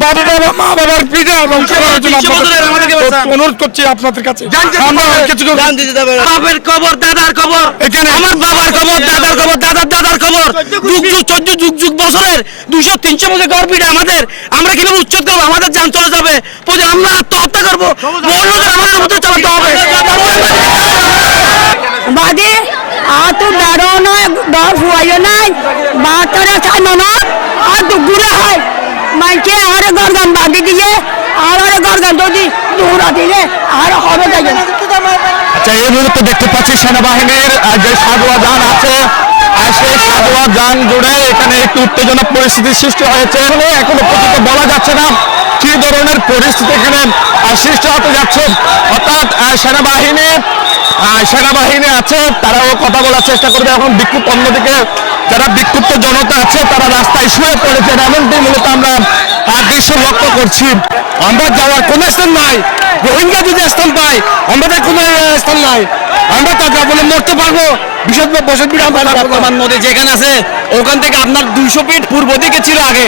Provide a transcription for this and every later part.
বাবা বাবা মা বাবার পিঠা ধ্বংস করার জন্য অনুরোধ করছি আপনাদের কাছে। আমরা কিছু বাবার কবর, দাদার কবর, এখানে আমার বাবার কবর, দাদার কবর, দাদার দাদার কবর, যুগ যুগ 14 যুগ যুগ বছরের 200-300 বছর ঘর পিঠা আমাদের। আমরা কিভাবে উচ্ছেদ করবো? আমাদের যান চলে যাবে, আমরা আত্মহত্যা করবো, মরণদের আমাদের মতো চালাতে হবে। বাদে আর তো দাঁড়ো নয়, দশ হইও নাই, বাচ্চারা চাইনো না, আর দুপুরে হয় মাইকে আর গরগান বাঁধি দিয়ে আর গরগান যদি দৌড়া দিলে আর হবে তাই। আচ্ছা, এই মুহূর্তে দেখতে পাচ্ছি সেনাবাহিনীর যে সাজোয়া যান আছে, সেই সাজোয়া যান জুড়ে এখানে একটু উত্তেজনা পরিস্থিতির সৃষ্টি হয়েছে। এখনো পর্যন্ত বলা যাচ্ছে না কি ধরনের পরিস্থিতি এখানে সৃষ্টি হতে যাচ্ছে। অর্থাৎ সেনাবাহিনী আছে, তারাও কথা বলার চেষ্টা করবে। এখন বিক্ষুব্ধ, অন্যদিকে যারা বিক্ষুব্ধ জনতা আছে তারা রাস্তায় শুয়ে পড়েছে, এমনটি মূলত আমরা দৃশ্য লক্ষ্য করছি। আমরা যাওয়ার কোনো স্থান নাই, রোহিঙ্গা যদি স্থান পাই, আমাদের কোনো স্থান নাই, আমরা তাদের বলে মরতে পারবো। বিশেষ বসতভিটা বর্তমান নদী যেখানে আছে ওখান থেকে আপনার 200 ফিট পূর্ব দিকে ছিল আগে,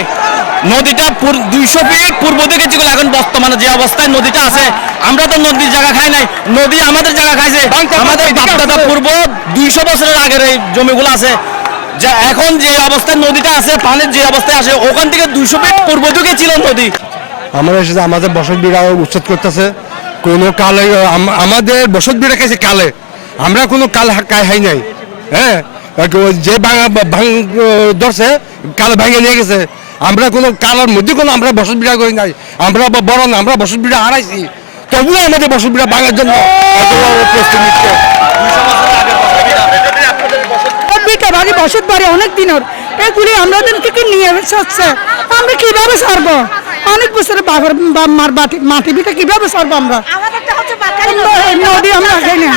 নদীটা 200 ফিট পূর্ব দিকে ছিল। এখন বর্তমানে যে অবস্থায় নদীটা আছে, আমরা তো নদীর জায়গা খাই নাই, নদী আমাদের জায়গা খাইছে। আমাদের বাপদাদা পূর্ব 200 বছরের আগের এই জমিগুলো আছে, যা এখন যে অবস্থায় নদীটা আছে, পানির যে অবস্থায় আসে, ওখান থেকে 200 ফিট পূর্ব দিকে ছিল নদী। আমরা এসেছে, আমাদের বসতভিটা উচ্ছেদ করতেছে। কোনো কালে আমাদের বসতভিটা খাইছে কালে, আমরা কোনো কাল খাই নাই। হ্যাঁ, যে ধরছে কালে ভাঙে নিয়ে গেছে, আমরা কোনো কালের মধ্যে কোনো আমরা বসতভিটা করি নাই। আমরা বরং আমরা বসতভিটা হারাইছি, তবুও আমাদের বসতভিটা ভাঙার জন্য প্রস্তুত নিচ্ছে। বসত বাড়ি অনেক দিনের এগুলি আমাদেরকে নিয়ে আসছে, আমরা কিভাবে সারবো? অনেক বছর মার মাটি বিটা কিভাবে সারবো? আমরা নদী আমরা খাই না।